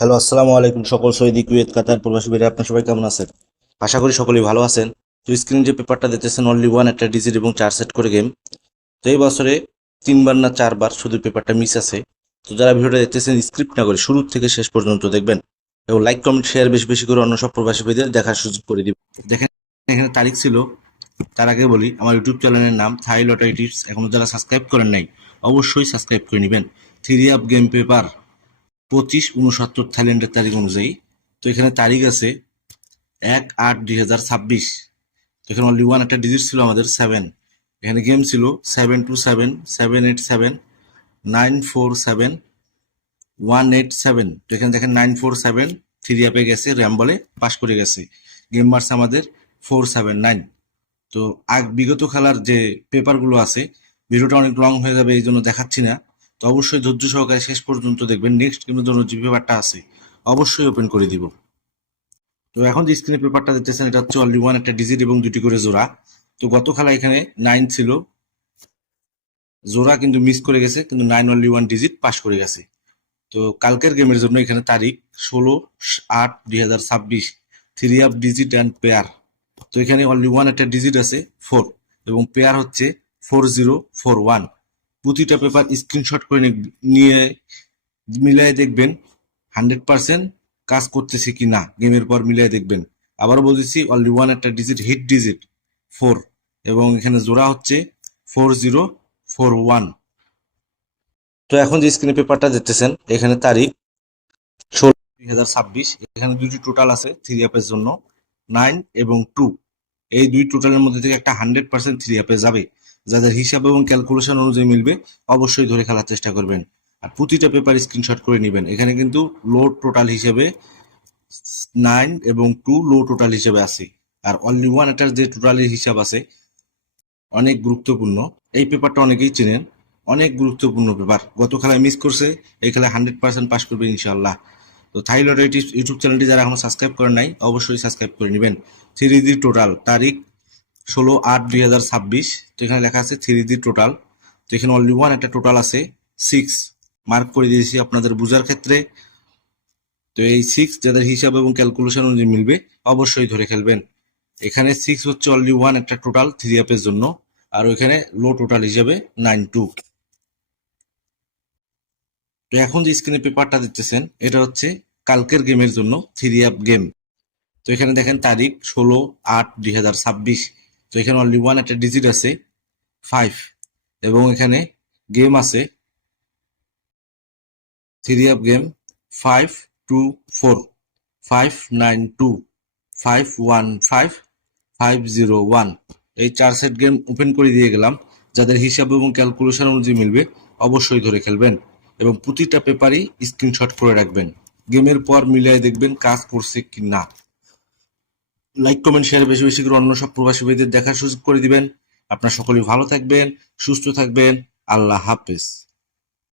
Hello, আসসালামু আলাইকুম সকল সৌদি, কুয়েত, কাতার প্রবাসী ভাইরা, আপনার সবাই কেমন আছেন? আশা করি সকলেই ভালো আছেন। তো স্ক্রিনে যে পেপারটা দেখতেছেন অনলি ওয়ান একটা ডিজিট এবং 4 সেট করে গেম। তো এই বছরে 3বার না 4বার শুধু পেপারটা মিস আছে। তো যারা ভিডিওটা দেখতেছেন স্ক্রিপ্ট না করে শুরু থেকে শেষ পর্যন্ত দেখবেন এবং লাইক কমেন্ট শেয়ার বেশি বেশি করে অন্য সব প্রবাসী ভাইদের দেখার সুযোগ করে দিবেন। দেখেন এখানে তারিখ ছিল। তার আগে বলি আমার ইউটিউব চ্যানেলের নাম থাই লটারি টিপস। এখনো যারা সাবস্ক্রাইব করেন নাই অবশ্যই সাবস্ক্রাইব করে নেবেন। থ্রি আপ গেম পেপার 25/69 থাইল্যান্ডের তারিখ অনুযায়ী। তো এখানে তারিখ আছে 1/8/2026। তো এখানে অনলি ওয়ান একটা ডিজিট ছিল আমাদের 7। এখানে গেম ছিল 727 787 947 187। তো এখানে দেখেন 947 থ্রি অ্যাপে গেছে, র্যাম বলে পাস করে গেছে। গেম মারছে আমাদের 479। তো বিগত খেলার যে পেপারগুলো আছে, ভিডিওটা অনেক লং হয়ে যাবে এই জন্য দেখাচ্ছি না। তো অবশ্যই ধৈর্য সহকারে শেষ পর্যন্ত দেখবেন। নেক্সট গেমের জন্য যে পেপারটা আছে অবশ্যই ওপেন করে দিব। তো এখন যে স্ক্রিনে পেপারটা দেখতেছেন এটা হচ্ছে অনলি ওয়ান একটা ডিজিট এবং দুটি করে জোড়া। তো গত খেলা এখানে 9 ছিল, জোড়া কিন্তু মিস করে গেছে, কিন্তু 9 অনলি ওয়ান ডিজিট পাস করে গেছে। তো কালকের গেমের জন্য এখানে তারিখ 16/8/2026, three up digit and pair. তো এখানে অনলি ওয়ান একটা ডিজিট আছে 4 এবং পেয়ার হচ্ছে 4041। প্রতিটা পেপার স্ক্রিনশট করে নিয়ে মিলিয়ে দেখবেন 100% কাজ করতেছে কি না, গেমের পর মিলিয়ে দেখবেন। আবারও বলতেছি অনলি ওয়ান একটা ডিজিট, হিট ডিজিট 4 এবং এখানে জোড়া হচ্ছে 4041। তো এখন যে স্ক্রিনে পেপারটা দেখতেছেন এখানে তারিখ 16/2026। এখানে দুটি টোটাল আছে থ্রি অ্যাপের জন্য, 9 এবং 2। এই দুই টোটালের মধ্যে থেকে একটা 100% থ্রি অ্যাপে যাবে। যাদের হিসাব এবং ক্যালকুলেশন অনুযায়ী মিলবে অবশ্যই ধরে খেলার চেষ্টা করবেন। আর প্রতিটা পেপার স্ক্রিনশট করে নেবেন। এখানে কিন্তু লো টোটাল হিসেবে 9 এবং 2 লো টোটাল হিসেবে আছে। আর অনলি ওয়ান এটার যে টোটালের হিসাব আছে অনেক গুরুত্বপূর্ণ। এই পেপারটা অনেকেই চেনেন, অনেক গুরুত্বপূর্ণ পেপার। গত খেলায় মিস করছে, এই খেলায় 100% পাস করবে ইনশাল্লাহ। তো থাই লটারি ইউটিউব চ্যানেলটি যারা এখনো সাবস্ক্রাইব করেন নাই অবশ্যই সাবস্ক্রাইব করে নেবেন। থ্রি ডি টোটাল তারিখ 16/8/2026। তো এখানে লেখা আছে থ্রি ডি টোটাল। তো এখানে অনলি ওয়ান একটা টোটাল আছে 6, মার্ক করে দিয়েছি আপনাদের বোঝার ক্ষেত্রে। তো এই 6 যাদের হিসাব এবং ক্যালকুলেশন অনুযায়ী মিলবে অবশ্যই ধরে খেলবেন। এখানে 6 হচ্ছে অনলি ওয়ান একটা টোটাল থ্রি অ্যাপের জন্য, আর ওইখানে লো টোটাল হিসেবে 9-2। তো এখন যে স্ক্রিনে পেপারটা দেখতেছেন এটা হচ্ছে কালকের গেমের জন্য থ্রি অ্যাপ গেম। তো এখানে দেখেন তারিখ 16/8/2026। তো এখানে অনলি ওয়ান একটা ডিজিট আছে 5 এবং এখানে গেম আছে থ্রি অ্যাপ গেম 524 592 515 501। এই 4 সেট গেম ওপেন করে দিয়ে গেলাম। যাদের হিসাব এবং ক্যালকুলেশন অনুযায়ী মিলবে অবশ্যই ধরে খেলবেন এবং প্রতিটা পেপারই স্ক্রিনশট করে রাখবেন। গেমের পর মিলিয়ে দেখবেন কাজ করছে কি না। লাইক কমেন্ট শেয়ার বেশি বেশি করে অন্য সব প্রবাসী ভাইদের দেখার সুযোগ করে দিবেন। আপনার সকলেই ভালো থাকবেন, সুস্থ থাকবেন। আল্লাহ হাফেজ।